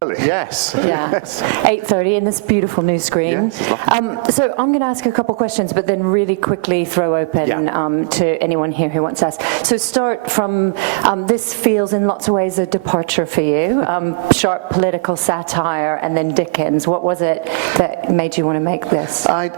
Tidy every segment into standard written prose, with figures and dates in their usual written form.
Yes. Yeah. 8:30 in this beautiful new screen. Yes, so I'm going to ask a couple questions, but then really quickly throw open to anyone here who wants to ask. So start from, this feels in lots of ways a departure for you. Sharp political satire and then Dickens. What was it that made you want to make this? I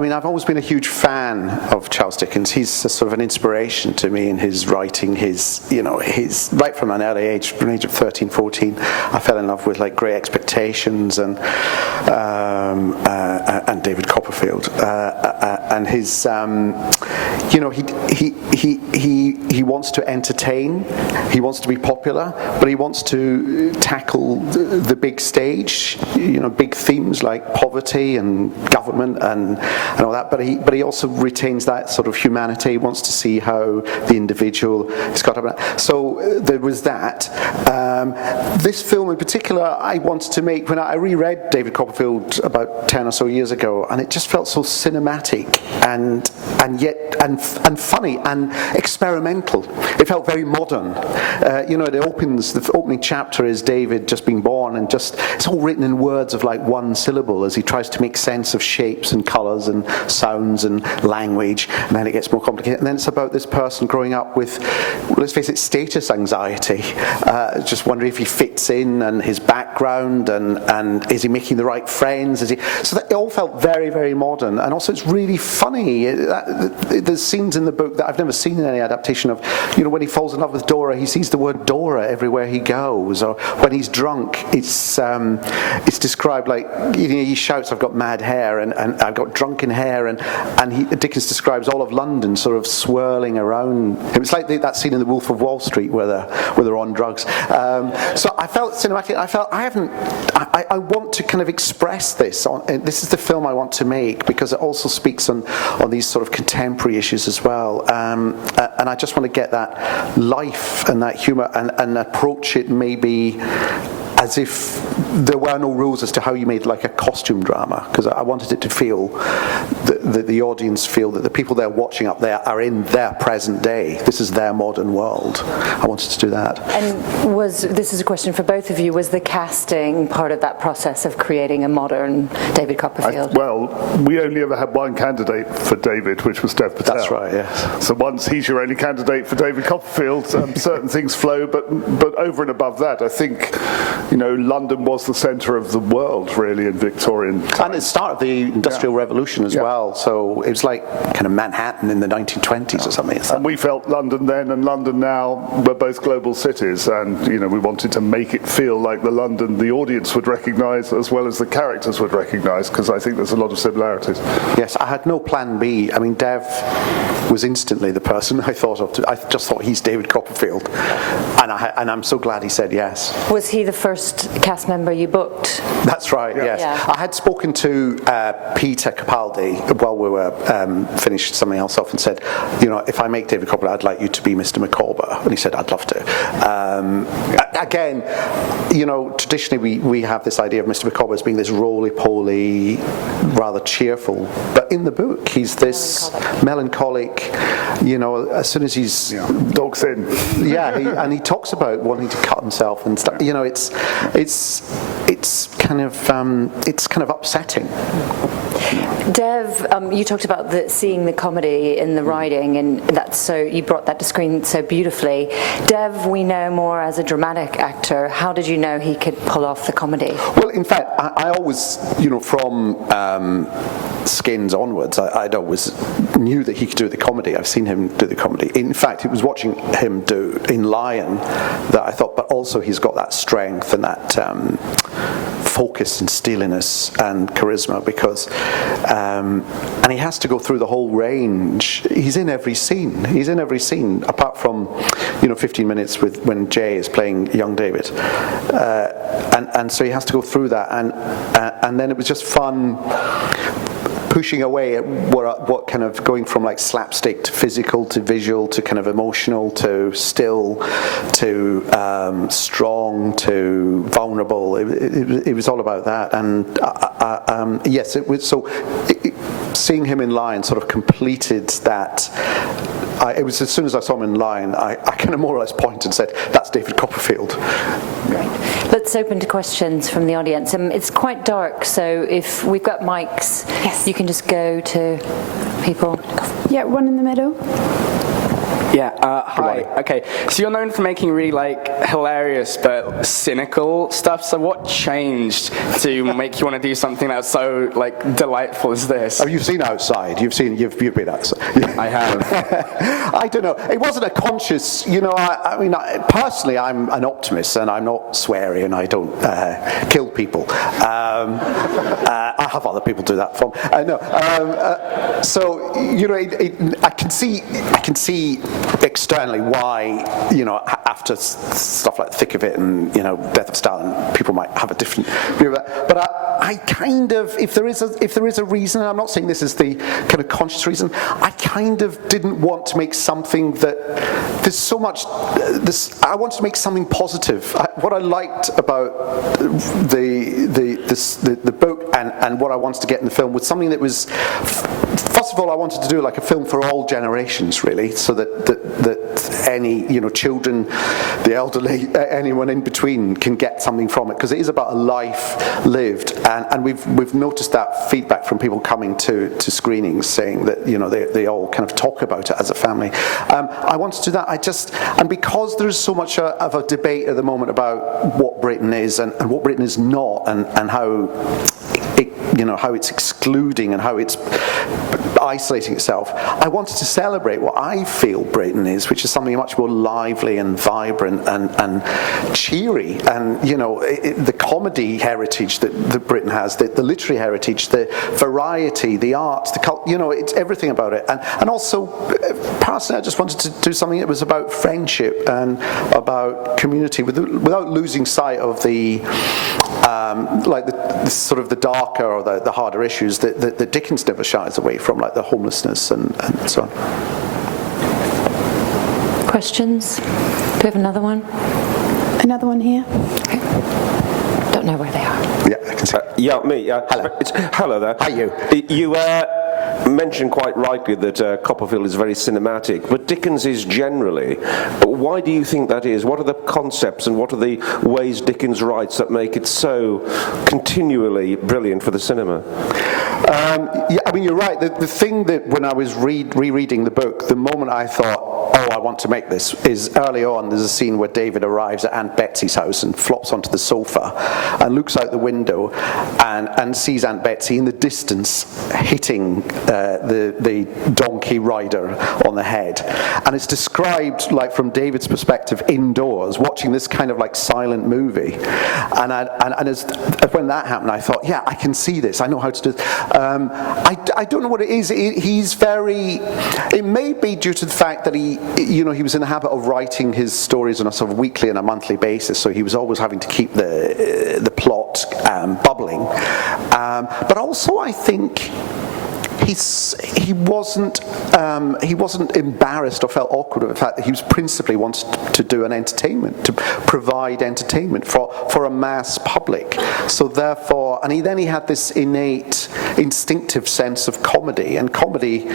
mean, I've always been a huge fan of Charles Dickens. He's a sort of an inspiration to me in his writing, his right from an early age, from the age of 13, 14, I fell in love with like Great Expectations and David Copperfield, and his, he wants to entertain, he wants to be popular, but he wants to tackle the big stage, big themes like poverty and government and all that. But he also retains that sort of humanity. He wants to see how the individual has got up. So there was that. This film in particular, I wanted to make when I reread David Copperfield about 10 or so years ago, and it just felt so cinematic and yet funny and experimental. It felt very modern. It opens, the opening chapter is David just being born, and it's all written in words of like one syllable as he tries to make sense of shapes and colours and sounds and language, and then it gets more complicated. And then it's about this person growing up with, let's face it, status anxiety, just wondering if he fits in and his background and is he making the right friends? So that it all felt very, very modern, and also it's really funny. There's scenes in the book that I've never seen in any adaptation of, when he falls in love with Dora, he sees the word Dora everywhere he goes, or when he's drunk, it's described like, he shouts, "I've got mad hair," and "I've got drunken hair," and Dickens describes all of London sort of swirling around him. It's like that scene in The Wolf of Wall Street where they're on drugs. So I felt cinematic. I want to kind of express this. This is the film I want to make because it also speaks on these sort of contemporary issues as well. And I just want to get that life and that humour and approach it maybe as if there were no rules as to how you made like a costume drama, because I wanted it to feel that the audience feel that the people they're watching up there are in their present day. This is their modern world. I wanted to do that. And this is a question for both of you, was the casting part of that process of creating a modern David Copperfield? We only ever had one candidate for David, which was Dev Patel. That's right, yes. So once he's your only candidate for David Copperfield, certain things flow, but over and above that, I think London was the centre of the world, really, in Victorian times. And it's the start of the Industrial Revolution as well, so it was like kind of Manhattan in the 1920s or something. And we felt London then and London now were both global cities, and we wanted to make it feel like the London the audience would recognise as well as the characters would recognise, because I think there's a lot of similarities. Yes, I had no plan B. I mean, Dev was instantly the person I thought of. I just thought he's David Copperfield, and I'm so glad he said yes. Was he the first cast member you booked? That's right, yes. Yeah. I had spoken to Peter Capaldi while we were finished something else off and said, if I make David Copperfield, I'd like you to be Mr. Micawber. And he said, I'd love to. Again, traditionally we have this idea of Mr. Micawber as being this roly-poly, rather cheerful. But in the book, he's this melancholic, as soon as he's... Dog's in. And he talks about wanting to cut himself and stuff. It's kind of upsetting. Dev, you talked about seeing the comedy in the writing, and you brought that to screen so beautifully. Dev, we know more as a dramatic actor. How did you know he could pull off the comedy? Well, in fact, I always, from Skins onwards, I'd always knew that he could do the comedy. I've seen him do the comedy. In fact, it was watching him do in Lion that I thought, but also he's got that strength and that focus and steeliness and charisma, because and he has to go through the whole range. He's in every scene apart from 15 minutes when Jay is playing young David, and so he has to go through that, and then it was just fun pushing away at what kind of going from like slapstick to physical to visual to kind of emotional to still to strong to vulnerable. It was all about that, and yes, it was. So seeing him in Lion sort of completed that it was as soon as I saw him in line, I kind of more or less pointed and said, "That's David Copperfield." Great. Let's open to questions from the audience. It's quite dark, so if we've got mics, you can just go to people. Yeah, one in the middle. Yeah, hi. Okay, so you're known for making really hilarious but cynical stuff. So what changed to make you want to do something that's so delightful as this? Oh, you've seen Outside. You've been outside. I have. I don't know. It wasn't a conscious. Personally, I'm an optimist, and I'm not sweary, and I don't kill people. I have other people do that for me. So I can see externally why, after stuff like The Thick of It and, Death of Stalin, people might have a different view of that. But I kind of, if there is a reason, and I'm not saying this is the kind of conscious reason, I kind of didn't want to make something that, there's so much, I wanted to make something positive. What I liked about the book and what I wanted to get in the film was something that was, first of all, I wanted to do a film for all generations, really, so that any children, the elderly, anyone in between can get something from it, because it is about a life lived, and we've noticed that feedback from people coming to screenings, saying that they all kind of talk about it as a family. I wanted to do that. And because there's so much of a debate at the moment about what Britain is and what Britain is not, and how how it's excluding and how it's isolating itself, I wanted to celebrate what I feel Britain is, which is something much more lively and vibrant and cheery, and the comedy heritage that Britain has, the literary heritage, the variety, the arts, the it's everything about it, and also personally I just wanted to do something that was about friendship and about community without losing sight of the the sort of the darker or the harder issues that Dickens never shies away from, like the homelessness and so on. Questions? Do we have another one? Another one here. Okay. Don't know where they are. Yeah, I can see. Me. Hello. Hello there. Hi, you. You mentioned quite rightly that Copperfield is very cinematic, but Dickens is generally. Why do you think that is? What are the concepts and what are the ways Dickens writes that make it so continually brilliant for the cinema? You're right. The thing that when I was rereading the book, the moment I thought, I want to make this, is early on there's a scene where David arrives at Aunt Betsy's house and flops onto the sofa and looks out the window and sees Aunt Betsy in the distance hitting the donkey rider on the head. And it's described from David's perspective indoors, watching this kind of silent movie. And as when that happened, I thought, I can see this. I know how to do this. I don't know what it is. He's very. It may be due to the fact that he was in the habit of writing his stories on a sort of weekly and a monthly basis, so he was always having to keep the plot bubbling. But also, I think he wasn't embarrassed or felt awkward of the fact that he was principally wanted to do an entertainment, to provide entertainment for a mass public. So therefore, and he had this innate, instinctive sense of comedy, and comedy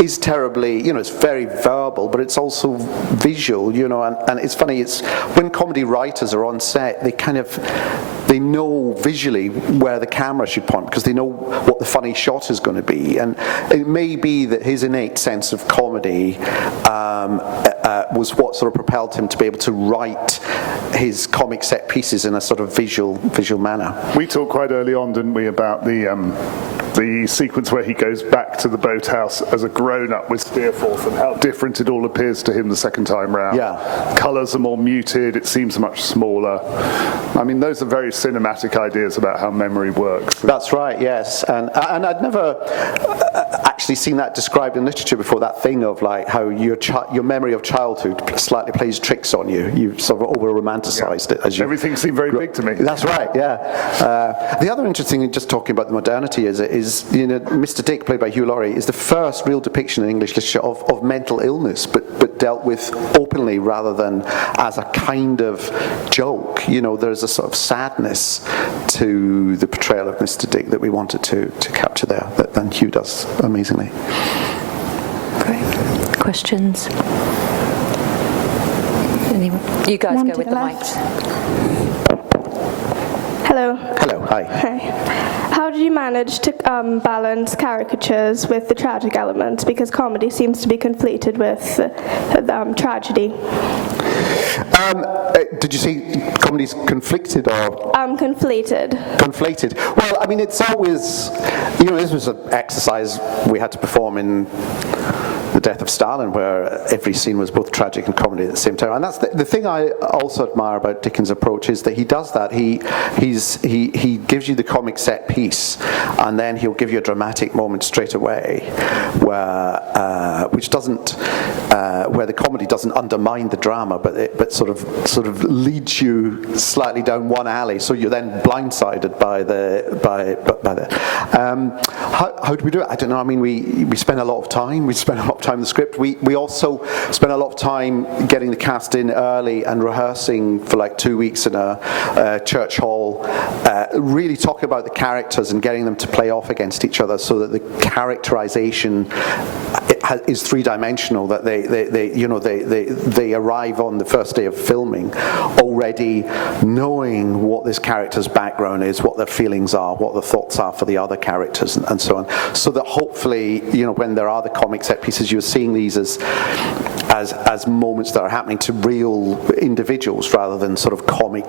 is terribly, it's very verbal, but it's also visual, and it's funny, it's when comedy writers are on set, they know visually where the camera should point, because they know what the funny shot is going to be, and it may be that his innate sense of comedy was what sort of propelled him to be able to write his comic set pieces in a sort of visual manner. We talked quite early on, didn't we, about the sequence where he goes back to the boathouse as a grown-up with Steerforth, and how different it all appears to him the second time round. Yeah. Colours are more muted, it seems much smaller. I mean, those are very cinematic ideas about how memory works. That's right, yes. And I'd never actually seen that described in literature before, that thing of how your memory of childhood slightly plays tricks on you. You've sort of over-romanticised it. As you Everything seemed very big to me. That's right, yeah. The other interesting thing, just talking about the modernity, is Mr. Dick, played by Hugh Laurie, is the first real depiction in English literature of mental illness, but dealt with openly rather than as a kind of joke. There's a sort of sadness to the portrayal of Mr. Dick that we wanted to capture there, and Hugh does amazingly. Great. Questions? Anyone? You guys One go to with the the left. mics. Hello. Hello, hi. Hi. How did you manage to balance caricatures with the tragic elements? Because comedy seems to be conflated with tragedy. Did you see comedy's conflicted or? Conflated. Conflated. Well, I mean, it's always, this was an exercise we had to perform in The Death of Stalin, where every scene was both tragic and comedy at the same time. And that's the thing I also admire about Dickens' approach is that he does that. He gives you the comic set piece, and then he'll give you a dramatic moment straight away, which doesn't, where the comedy doesn't undermine the drama, but sort of leads you slightly down one alley, so you're then blindsided by the. How do we do it? I don't know. I mean, we spend a lot of time. We spend a lot of time in the script. We also spend a lot of time getting the cast in early and rehearsing for like 2 weeks in a church hall, really talking about the characters and getting them to play off against each other, so that the characterization is three-dimensional. That they arrive on the first day of filming already knowing what this character's background is, what their feelings are, what the thoughts are for the other characters, and so on. So that hopefully, when there are the comic set pieces, you're seeing these as moments that are happening to real individuals rather than sort of comic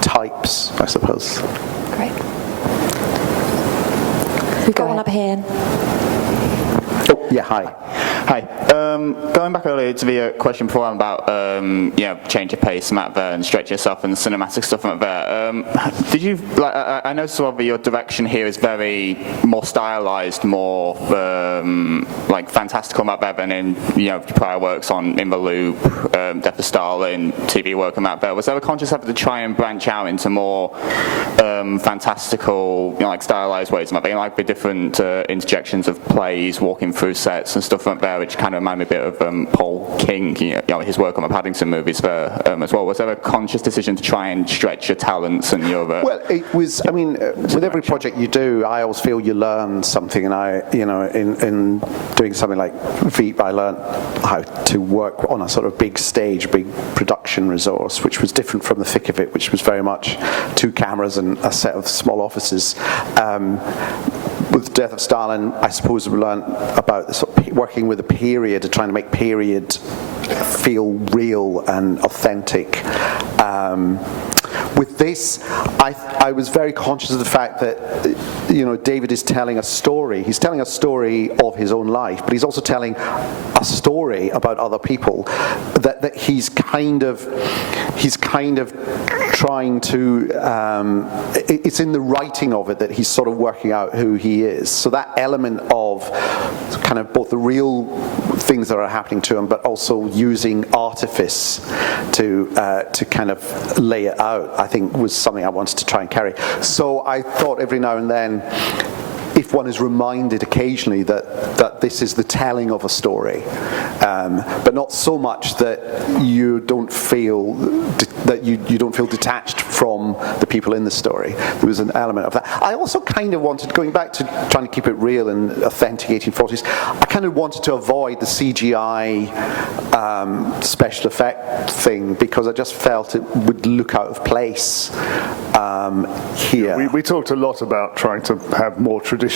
types, I suppose. Great. We've got one up here. Oh, yeah, hi. Hi. Going back earlier to the question before about change of pace and that there and stretch yourself and cinematic stuff and that there. Did you I noticed sort of your direction here is very more stylized, more fantastical and that than in your prior works on In the Loop, Death of Stalin, TV work and that. Was there a conscious effort to try and branch out into more fantastical, stylized ways and that, like the different interjections of plays, walking through sets and stuff like that, which kind of remind me a bit of Paul King, his work on the Paddington movies there as well. Was there a conscious decision to try and stretch your talents and your? Well, it was. I mean, with every project you do, I always feel you learn something, and in doing something like Veep, I learned how to work on a sort of big stage, big production resource, which was different from The Thick of It, which was very much 2 cameras and a set of small offices. With Death of Stalin, I suppose we learned about working with a period, trying to make period feel real and authentic. With this, I was very conscious of the fact that David is telling a story. He's telling a story of his own life, but he's also telling a story about other people. That he's kind of trying to. It's in the writing of it that he's sort of working out who he is. So that element of kind of both the real things that are happening to him, but also using artifice to kind of lay it out, I think was something I wanted to try and carry. So I thought every now and then, if one is reminded occasionally that this is the telling of a story, but not so much that you don't feel detached from the people in the story. There was an element of that. I also kind of wanted, going back to trying to keep it real and authentic 1840s, I kind of wanted to avoid the CGI special effect thing, because I just felt it would look out of place here. We talked a lot about trying to have more traditional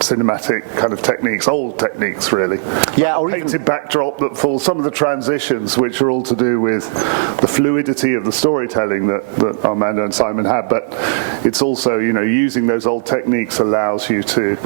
cinematic kind of techniques, old techniques really. Yeah, or painted even backdrop that falls, some of the transitions which are all to do with the fluidity of the storytelling that Armando and Simon had, but it's also, using those old techniques allows you to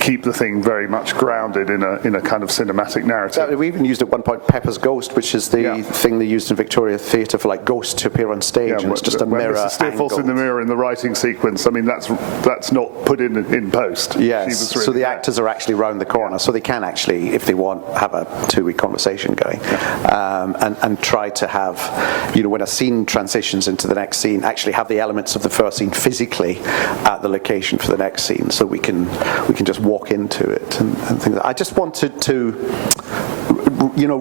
keep the thing very much grounded in a kind of cinematic narrative. We even used at one point Pepper's Ghost, which is the thing they used in Victoria Theatre for like ghosts to appear on stage, and it's just a mirror Mrs. Stiffel's in the mirror in the writing sequence. I mean, that's not put in post. Yes, so the actors are actually round the corner, so they can actually, if they want, have a 2-week conversation going, and try to have, when a scene transitions into the next scene, actually have the elements of the first scene physically at the location for the next scene, so we can just walk into it and things. I just wanted to,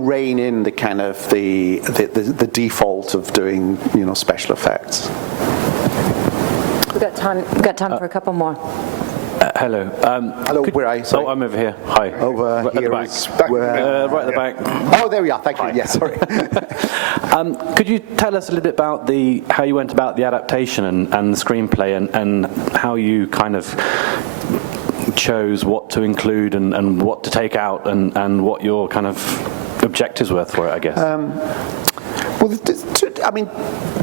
rein in the kind of the default of doing, special effects. We've got time for a couple more. Hello. Hello, where are you? Sorry. Oh, I'm over here. Hi. Over right here at is the back. where- Right at the back. Oh, there we are. Thank you. Yes, sorry. Could you tell us a little bit about how you went about the adaptation and the screenplay and how you kind of chose what to include and what to take out and what your kind of objectives were for it, I guess? Well,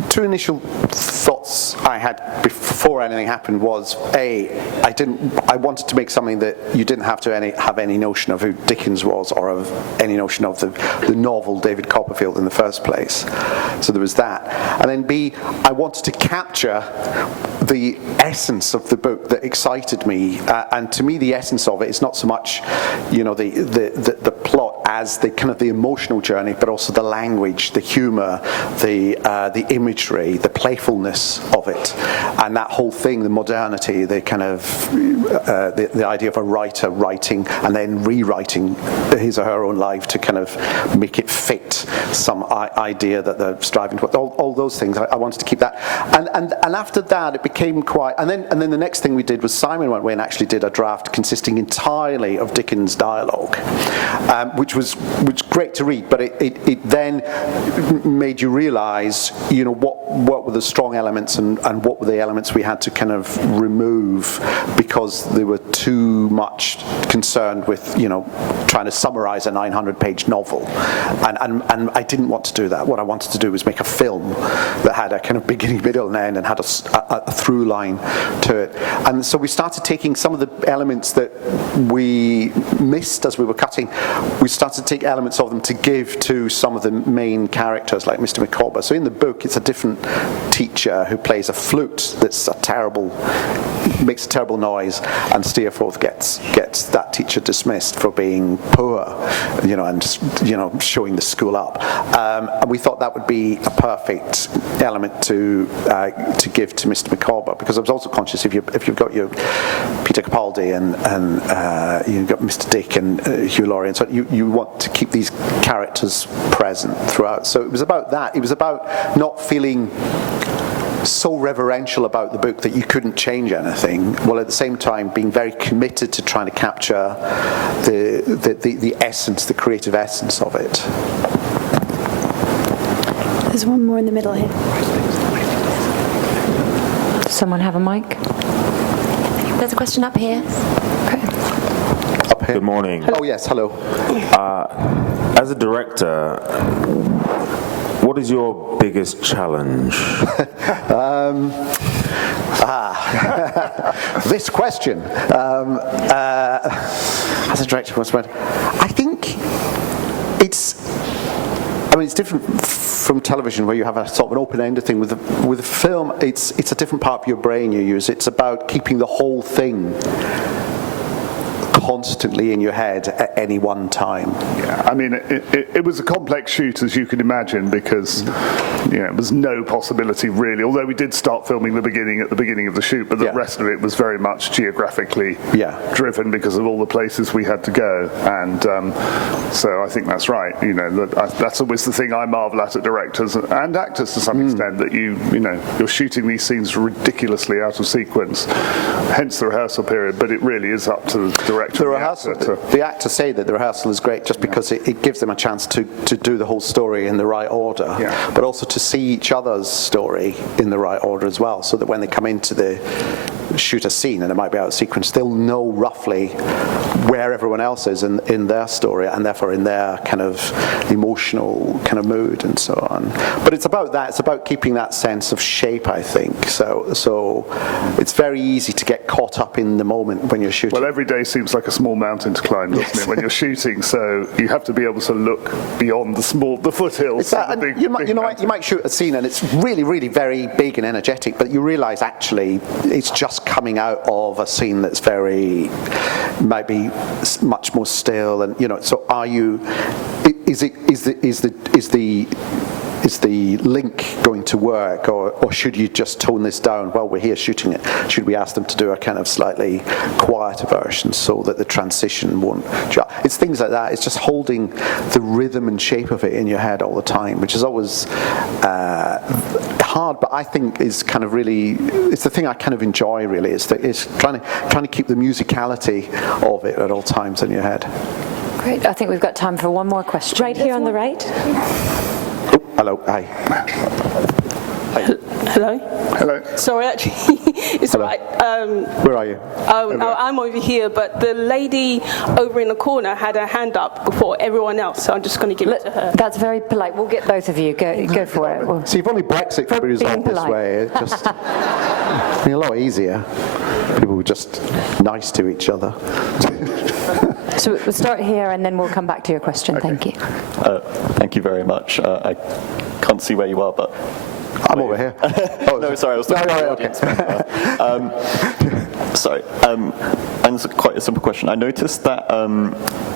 two initial thoughts I had before anything happened was, I wanted to make something that you didn't have to have any notion of who Dickens was or of any notion of the novel David Copperfield in the first place. So there was that. And then B, I wanted to capture the essence of the book that excited me. And to me, the essence of it is not so much, the plot as the kind of the emotional journey, but also the language, the humor, the imagery, the playfulness of it, and that whole thing, the modernity, the kind of the idea of a writer writing and then rewriting his or her own life to kind of make it fit some idea that they're striving towards. All those things, I wanted to keep that. And after that, it became quite. And then the next thing we did was Simon went away and actually did a draft consisting entirely of Dickens' dialogue, which was great to read, but it then made you realise, what were the strong elements and what were the elements we had to kind of remove because they were too much concerned with, trying to summarise a 900-page novel. And I didn't want to do that. What I wanted to do was make a film that had a kind of beginning, middle, and end and had a through line to it. And so we started taking some of the elements that we missed as we were cutting. We started to take elements of them to give to some of the main characters, like Mr. Micawber. So in the book, it's a different teacher who plays a flute that's makes a terrible noise, and Steerforth gets that teacher dismissed for being poor, and showing the school up. And we thought that would be a perfect element to give to Mr. Micawber, because I was also conscious if you've got your Peter Capaldi and you've got Mr. Dick and Hugh Laurie and so on, you want to keep these characters present throughout. So it was about that. It was about not feeling so reverential about the book that you couldn't change anything, while at the same time being very committed to trying to capture the essence, the creative essence of it. There's one more in the middle here. Does someone have a mic? There's a question up here. Okay. Up here. Good morning. Oh yes, hello. As a director, what is your biggest challenge? This question. As a director, I think it's different from television, where you have a sort of an open-ended thing. With a film, it's a different part of your brain you use. It's about keeping the whole thing constantly in your head at any one time. Yeah, it was a complex shoot, as you can imagine, because it was no possibility really, although we did start filming at the beginning of the shoot, but the rest of it was very much geographically driven because of all the places we had to go. And so I think that's right. That's always the thing I marvel at directors and actors to some extent, that you're shooting these scenes ridiculously out of sequence, hence the rehearsal period, but it really is up to the director. The actors say that the rehearsal is great just because it gives them a chance to do the whole story in the right order, but also to see each other's story in the right order as well, so that when they come into the shoot a scene and it might be out of sequence, they'll know roughly where everyone else is in their story, and therefore in their kind of emotional kind of mood and so on. But it's about that. It's about keeping that sense of shape, I think. So it's very easy to get caught up in the moment when you're shooting. Well, every day seems like a small mountain to climb, doesn't it, when you're shooting? So you have to be able to look beyond the foothills. You might shoot a scene and it's really, really very big and energetic, but you realise actually it's just coming out of a scene that's might be much more still, and so are you? Is the link going to work, or should you just tone this down? Well, we're here shooting it. Should we ask them to do a kind of slightly quieter version so that the transition won't? It's things like that. It's just holding the rhythm and shape of it in your head all the time, which is always hard, but I think is kind of really, it's the thing I kind of enjoy really, is trying to keep the musicality of it at all times in your head. Great. I think we've got time for one more question. Right here on the right. Oh, hello, hi. Hello? Hello. Sorry, actually, it's all right. Where are you? I'm over here, but the lady over in the corner had her hand up before everyone else, so I'm just going to give it to her. That's very polite. We'll get both of you. Go for it. We'll... See, if only Brexit could be resolved this way, it just be a lot easier. People were just nice to each other. So we'll start here, and then we'll come back to your question. Okay. Thank you. Thank you very much. I can't see where you are, but... I'm over here. Oh, no, sorry, I was talking to the audience. Sorry, and it's quite a simple question. I noticed that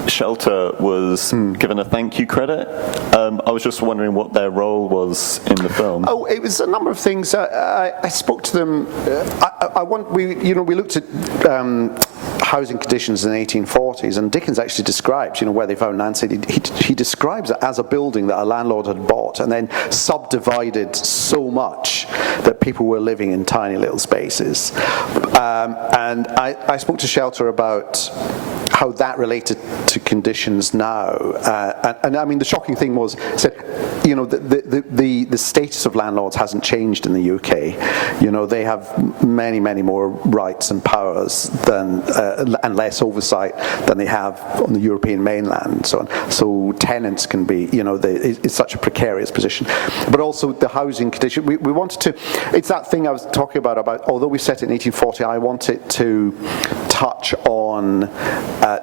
Shelter was given a thank you credit. I was just wondering what their role was in the film. Oh, it was a number of things. I spoke to them. We looked at housing conditions in the 1840s, and Dickens actually describes, where they found Nancy. He describes it as a building that a landlord had bought and then subdivided so much that people were living in tiny little spaces. And I spoke to Shelter about how that related to conditions now. And I mean, the shocking thing was, the status of landlords hasn't changed in the UK. They have many, many more rights and powers than and less oversight than they have on the European mainland and so on. So tenants can be, it's such a precarious position. But also the housing condition, we wanted to, it's that thing I was talking about, although we set it in 1840, I wanted to touch on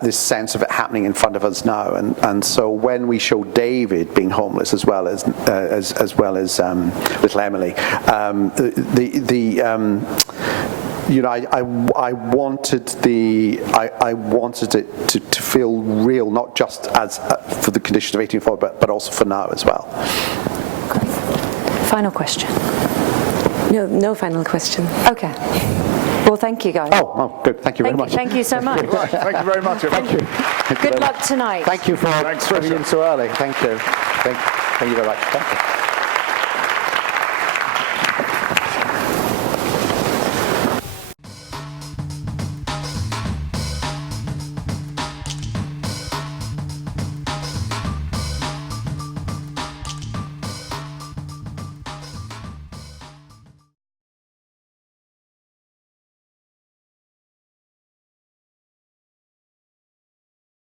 this sense of it happening in front of us now, and so when we show David being homeless as well as little Emily, I wanted it to feel real, not just as for the condition of 1840, but also for now as well. Final question. No final question. Okay. Well, thank you, guys. Oh, good. Thank you very much. Thank you so much. Thank you very much. Thank you. Good luck tonight. Thank you for coming in so early. Thank you. Thank you very much. Thank you.